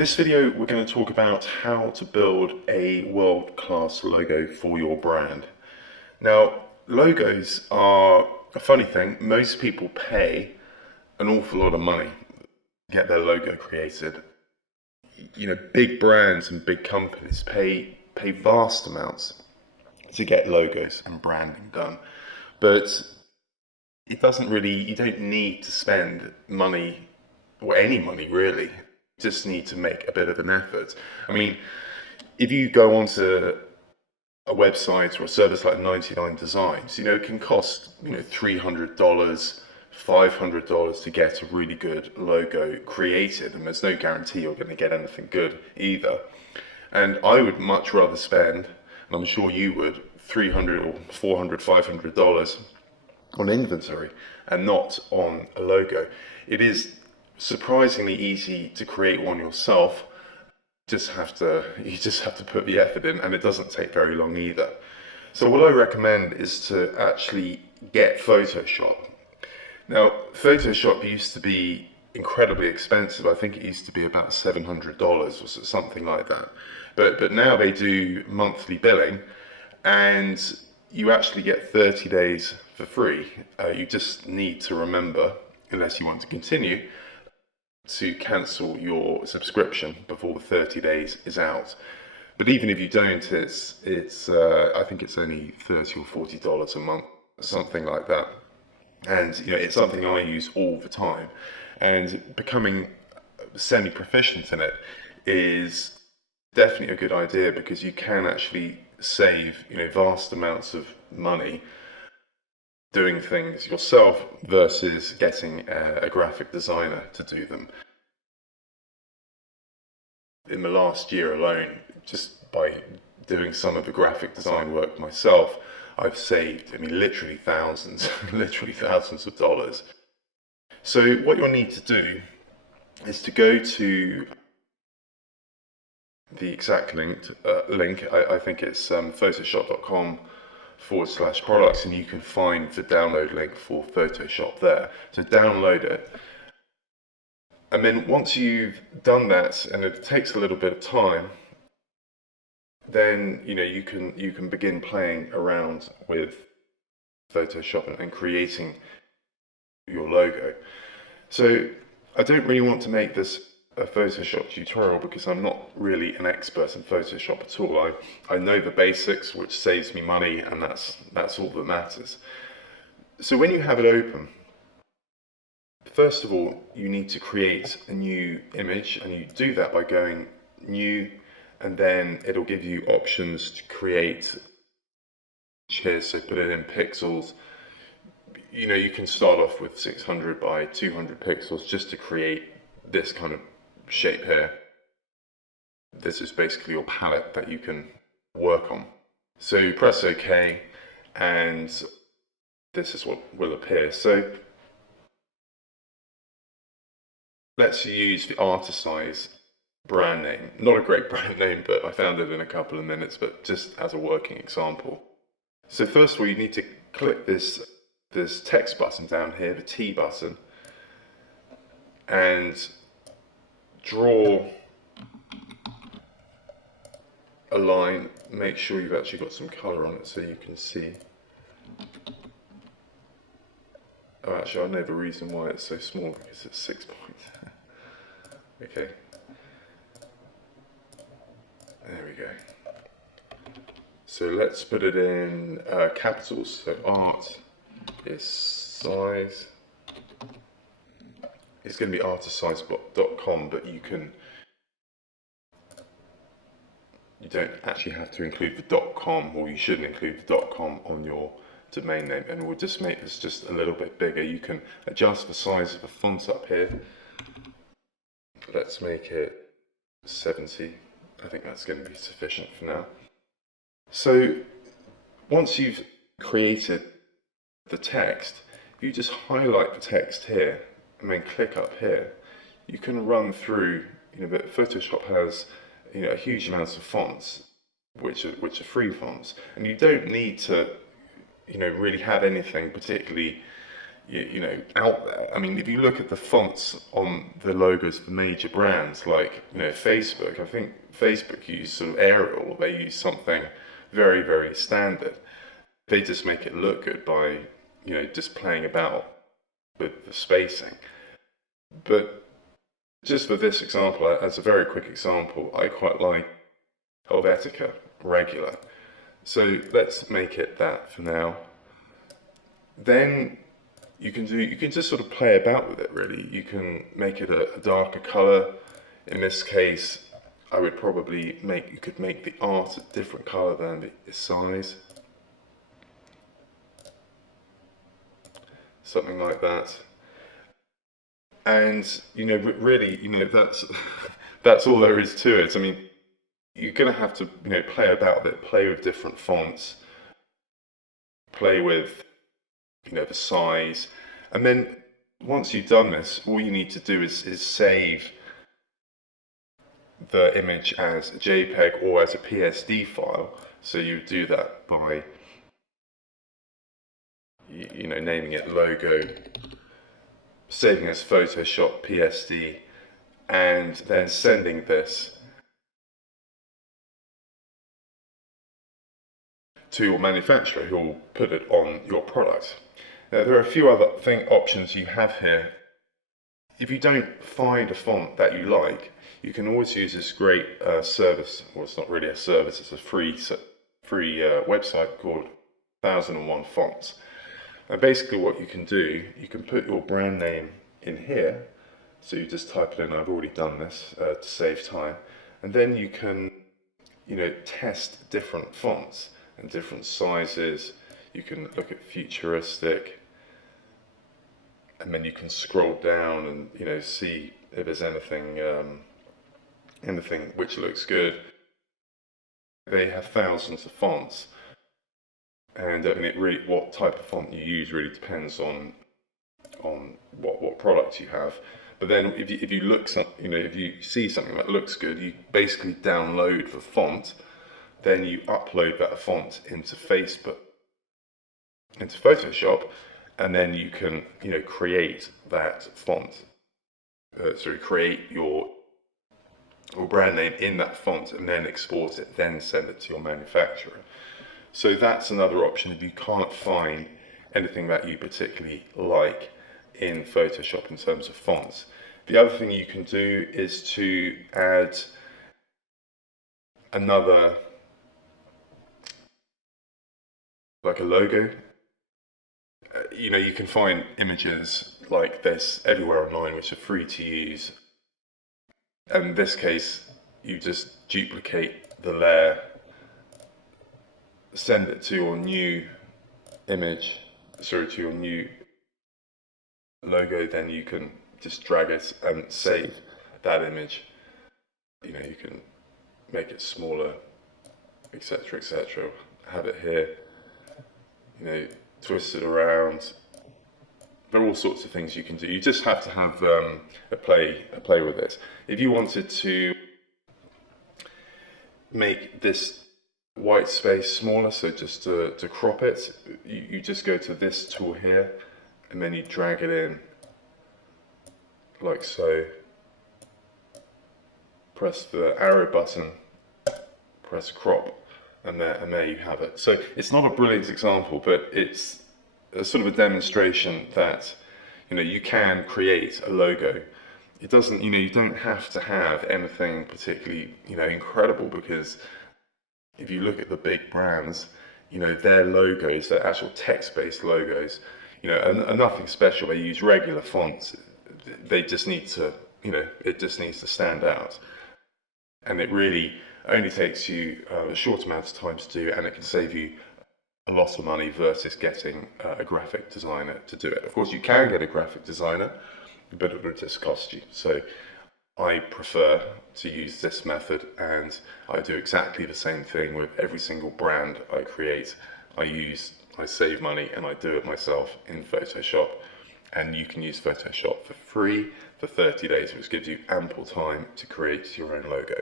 this video, we're going to talk about how to build a world-class logo for your brand. Now, logos are a funny thing. Most people pay an awful lot of money to get their logo created. You know, big brands and big companies pay vast amounts to get logos and branding done. But it doesn't really, you don't need to spend money, or any money really. You just need to make a bit of an effort. I mean, if you go onto a website or a service like 99 Designs, you know, it can cost, you know, $300, $500 to get a really good logo created, and there's no guarantee you're going to get anything good either. And I would much rather spend, and I'm sure you would, $300 or $400, $500 on inventory and not on a logo. It is surprisingly easy to create one yourself. You just have to put the effort in, and it doesn't take very long either. So what I recommend is to actually get Photoshop. Now, Photoshop used to be incredibly expensive. I think it used to be about $700 or something like that. But now they do monthly billing, and you actually get 30 days for free. You just need to remember, unless you want to continue, to cancel your subscription before the 30 days is out. But even if you don't, I think it's only $30 or $40 a month, something like that. And you know, it's something I use all the time. And becoming semi-proficient in it is definitely a good idea, because you can actually save, you know, vast amounts of money doing things yourself versus getting a graphic designer to do them. In the last year alone, just by doing some of the graphic design work myself, I've saved, I mean, literally thousands of dollars. So what you'll need to do is to go to the exact link. I think it's photoshop.com/products, and you can find the download link for Photoshop there. So download it. And then once you've done that, and it takes a little bit of time, then you know you can begin playing around with Photoshop and creating your logo. So I don't really want to make this a Photoshop tutorial, because I'm not really an expert in Photoshop at all. I know the basics, which saves me money, and that's all that matters. So when you have it open, first of all, you need to create a new image, and you do that by going new, and then it'll give you options to create here. So put it in pixels. You know, you can start off with 600 by 200 pixels just to create this kind of shape here. This is basically your palette that you can work on. So you press OK, and this is what will appear. So let's use the Artisize brand name. Not a great brand name, but I found it in a couple of minutes, but just as a working example. So first of all, you need to click this text button down here, the T button, and draw a line. Make sure you've actually got some color on it so you can see. Oh, actually, I know the reason why it's so small, because it's 6 points. Okay. There we go. So let's put it in capitals. So art is size. It's going to be artisize.com, but you don't actually have to include the .com, or you shouldn't include the .com on your domain name. And we'll just make this just a little bit bigger. You can adjust the size of the font up here. Let's make it 70. I think that's going to be sufficient for now. So once you've created the text, you just highlight the text here and then click up here. You can run through, you know, but Photoshop has, you know, a huge amount of fonts which are free fonts, and you don't need to, you know, really have anything particularly, you know, out there. I mean, if you look at the fonts on the logos for major brands like, you know, Facebook, I think Facebook use sort of Arial, they use something very, very standard. They just make it look good by, you know, just playing about with the spacing. But just for this example, as a very quick example, I quite like Helvetica Regular. So let's make it that for now. Then you can just sort of play about with it really. You can make it a darker color. In this case, I would probably you could make the art a different color than the size. Something like that. And, you know, really, you know, that's all there is to it. I mean, you're going to have to, you know, play about with it, play with different fonts, play with, you know, the size. And then once you've done this, all you need to do is save the image as a JPEG or as a PSD file. So you do that by, you know, naming it logo, saving as Photoshop PSD, and then sending this to your manufacturer who will put it on your product. Now, there are a few other options you have here. If you don't find a font that you like, you can always use this great service. Well, it's not really a service, it's a free website called 1001 Fonts. And basically what you can do, you can put your brand name in here. So you just type it in. I've already done this to save time. And then you can, you know, test different fonts and different sizes. You can look at futuristic, and then you can scroll down and, you know, see if there's anything which looks good. They have thousands of fonts, and I mean, what type of font you use really depends on what product you have. But then if you look, you know, if you see something that looks good, you basically download the font, then you upload that font into Photoshop, and then you can, you know, create that font. Create your brand name in that font and then export it, then send it to your manufacturer. So that's another option if you can't find anything that you particularly like in Photoshop in terms of fonts. The other thing you can do is to add another, like a logo. You know, you can find images like this everywhere online which are free to use. And in this case, you just duplicate the layer, send it to your new image, to your new logo, then you can just drag it and save that image. You know, you can make it smaller, etc., etc. Have it here, you know, twist it around. There are all sorts of things you can do. You just have to have a play with it. If you wanted to make this white space smaller, so just to crop it, you just go to this tool here, and then you drag it in, like so. Press the arrow button, press crop, and there you have it. So it's not a brilliant example, but it's a sort of a demonstration that, you know, you can create a logo. It doesn't, you know, you don't have to have anything particularly, you know, incredible, because if you look at the big brands, you know, their logos, their actual text-based logos, you know, are nothing special. They use regular fonts. They just need to, you know, it just needs to stand out. And it really only takes you a short amount of time to do, and it can save you a lot of money versus getting a graphic designer to do it. Of course, you can get a graphic designer, but it will just cost you. So I prefer to use this method, and I do exactly the same thing with every single brand I create. I save money, and I do it myself in Photoshop. And you can use Photoshop for free for 30 days, which gives you ample time to create your own logo.